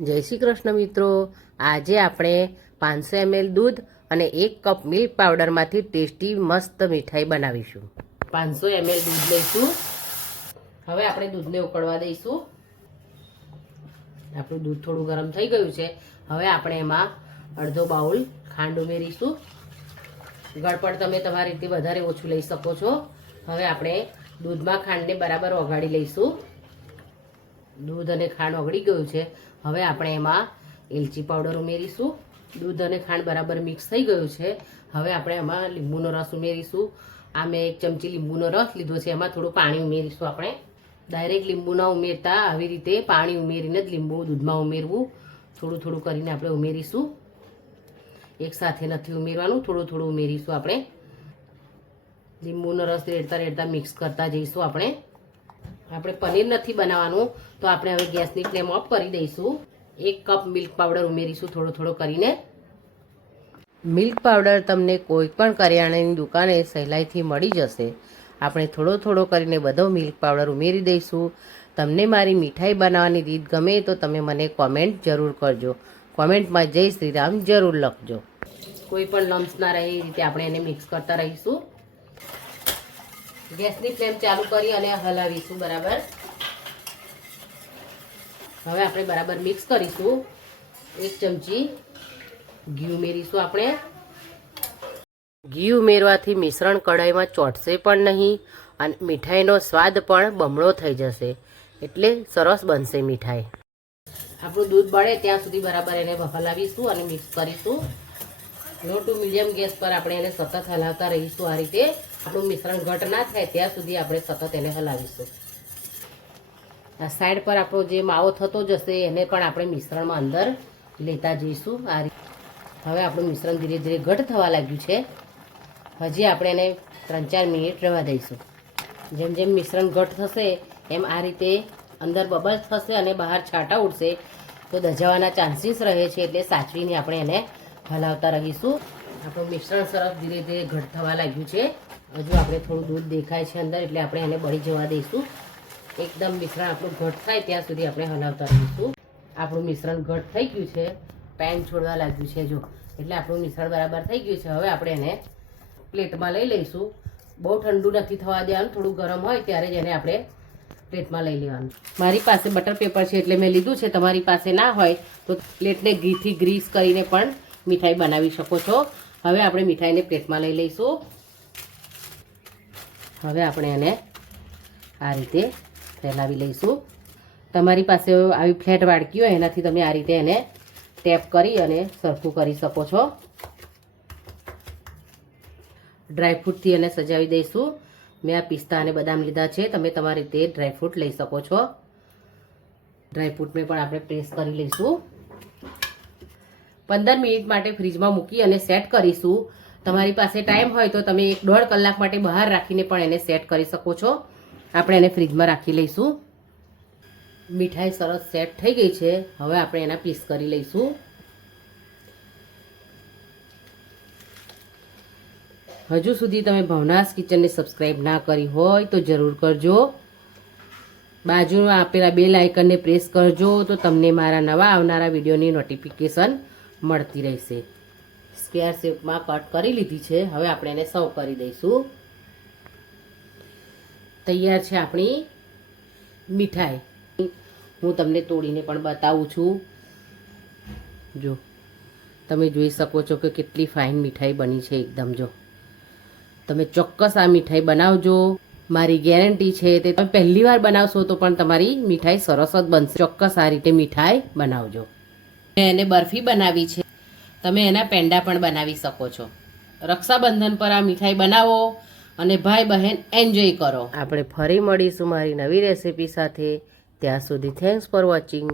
જય શ્રી કૃષ્ણ મિત્રો, આજે આપણે 500 ml દૂધ અને 1 કપ મિલ્ક પાવડરમાંથી ટેસ્ટી મસ્ત મીઠાઈ બનાવીશું। 500 ml દૂધ લઈશું। હવે આપણે દૂધને ઉકળવા દઈશું। આપણું દૂધ થોડું ગરમ થઈ ગયું છે। હવે આપણે એમાં અડધો બાઉલ ખાંડ ઉમેરીશું। ગળપણ તમે તમારી રીતે વધારે ઓછું લઈ શકો છો। હવે આપણે દૂધમાં ખાંડને બરાબર ઓગાળી લઈશું। दूध और खांड ओगળી गયું છે। હવે આપણે એમાં એલચી પાવડર ઉમેરીશું। दूध और खांड बराबर मिक्स થઈ ગયું છે। હવે આપણે એમાં લીંબુનો રસ ઉમેરીશું। આ મેં 1 ચમચી લીંબુનો રસ લીધો છે। એમાં થોડું પાણી ઉમેરીશું। આપણે ડાયરેક્ટ લીંબુ ના ઉમેરતા આવી રીતે પાણી ઉમેરીને જ લીંબુ દૂધમાં ઉમેરવું। થોડું થોડું કરીને આપણે ઉમેરીશું। એક સાથે નથી ઉમેરવાનું, થોડું થોડું ઉમેરીશું। આપણે લીંબુનો રસ રેડતા રેડતા મિક્સ કરતા જઈશું। આપણે પનીર નથી બનાવવાનું તો આપણે હવે ગેસની ફ્લેમ ઓફ કરી દઈશું। 1 કપ મિલ્ક પાવડર ઉમેરીશું થોડો થોડો કરીને। મિલ્ક પાવડર તમને કોઈ પણ કરિયાણાની દુકાને સહેલાઈથી મળી જશે। આપણે થોડો થોડો કરીને બધો મિલ્ક પાવડર ઉમેરી દઈશું। તમને મારી મીઠાઈ બનાવવાની રીત ગમે તો તમે મને કોમેન્ટ જરૂર કરજો। કોમેન્ટમાં જય શ્રી રામ જરૂર લખજો। કોઈ પણ લમ્સ ના રહે એ રીતે આપણે એને મિક્સ કરતા રહીશું। ગેસની ફ્લેમ ચાલુ કરી અને હલાવીશું બરાબર। હવે આપણે બરાબર મિક્સ કરીશું। 1 ચમચી ઘી ઉમેરીશું। આપણે ઘી ઉમેરવાથી મિશ્રણ કઢાઈમાં ચોંટશે પણ નહીં અને મીઠાઈનો સ્વાદ પણ બમણો થઈ જશે, એટલે સરસ બનશે મીઠાઈ। આપણું દૂધ બળે ત્યાં સુધી બરાબર એને હલાવીશું અને મિક્સ કરીશું। લો ટુ મીડિયમ ગેસ પર આપણે એને સતત હલાવતા રહીશું। આ રીતે આપણું મિશ્રણ ઘટ ના થાય ત્યાં સુધી આપણે સતત એને હલાવીશું। આ સાઈડ પર આપણો જે માવો થતો જશે એને પણ આપણે મિશ્રણમાં અંદર લેતા જઈશું। આ રીતે હવે આપણું મિશ્રણ ધીરે ધીરે ઘટ થવા લાગ્યું છે। હજી આપણે એને 3-4 મિનિટ રહેવા દઈશું। જેમ જેમ મિશ્રણ ઘટ થશે એમ આ રીતે અંદર બબલ્સ થશે અને બહાર છાંટા ઉડશે તો દજાવાના ચાન્સીસ રહે છે, એટલે સાચવીને આપણે એને હલાવતા રહીશું। આપણું મિશ્રણ સરસ ધીરે ધીરે ઘટ થવા લાગ્યું છે। હજુ આપણે થોડું દૂધ દેખાય છે અંદર, એટલે આપણે એને બળી જવા દઈશું। એકદમ મિશ્રણ આપણું ઘટ થાય ત્યાં સુધી આપણે હલાવતા રહીશું। આપણું મિશ્રણ ઘટ થઈ ગયું છે, પેન છોડવા લાગ્યું છે જો, એટલે આપણું મિશ્રણ બરાબર થઈ ગયું છે। હવે આપણે એને પ્લેટમાં લઈ લઈશું। બહુ ઠંડુ નથી થવા દેવાનું, થોડું ગરમ હોય ત્યારે જ એને આપણે પ્લેટમાં લઈ લેવાનું। મારી પાસે બટર પેપર છે એટલે મેં લીધું છે। તમારી પાસે ના હોય તો પ્લેટને ઘીથી ગ્રીસ કરીને પણ મીઠાઈ બનાવી શકો છો। હવે આપણે મીઠાઈને પ્લેટમાં લઈ લઈશું। હવે આપણે એને આ રીતે ફેલાવી લઈશું। તમારી પાસે આવી ફ્લેટ વાડકી હોય એનાથી તમે આ રીતે એને ટેપ કરી અને સરખું કરી શકો છો। ડ્રાયફ્રૂટથી એને સજાવી દઈશું। મેં આ પિસ્તા અને બદામ લીધા છે, તમે તમારી રીતે ડ્રાયફ્રૂટ લઈ શકો છો। ડ્રાયફ્રૂટને પણ આપણે પ્રેસ કરી લઈશું। 15 મિનિટ માટે ફ્રીજમાં મૂકી અને સેટ કરીશું। તમારી પાસે ટાઈમ હોય તો તમે 1-1.5 કલાક માટે બહાર રાખીને પણ એને સેટ કરી શકો છો। આપણે એને ફ્રીજમાં રાખી લઈશું। મીઠાઈ સરસ સેટ થઈ ગઈ છે। હવે આપણે એના પીસ કરી લઈશું। હજુ સુધી તમે ભવનાસ કિચનને સબસ્ક્રાઈબ ના કરી હોય તો જરૂર કરજો। બાજુમાં આપેલા બેલ આઇકનને પ્રેસ કરજો તો તમને મારા નવા આવનારા વિડીયોની નોટિફિકેશન મળતી રહેશે। સ્ક્વેર શેપમાં કટ કરી લીધી છે। હવે આપણે એને સર્વ કરી દઈશું। તૈયાર છે આપણી મીઠાઈ। હું તમને તોડીને પણ બતાવું છું। જો તમે જોઈ શકો છો કે કેટલી ફાઇન મીઠાઈ બની છે એકદમ। જો તમે ચોક્કસ આ મીઠાઈ બનાવજો, મારી ગેરંટી છે। તે તમે પહેલી વાર બનાવશો તો પણ તમારી મીઠાઈ સરસ જ બનશે। ચોક્કસ આ રીતે મીઠાઈ બનાવજો। મેં એને બરફી બનાવી છે, તમે એના પેંડા પણ બનાવી શકો છો। રક્ષાબંધન પર આ મીઠાઈ બનાવો અને ભાઈ બહેન એન્જોય કરો। આપણે ફરી મળીશું મારી નવી રેસીપી સાથે। ત્યાં સુધી થેન્ક્સ ફોર વોચિંગ।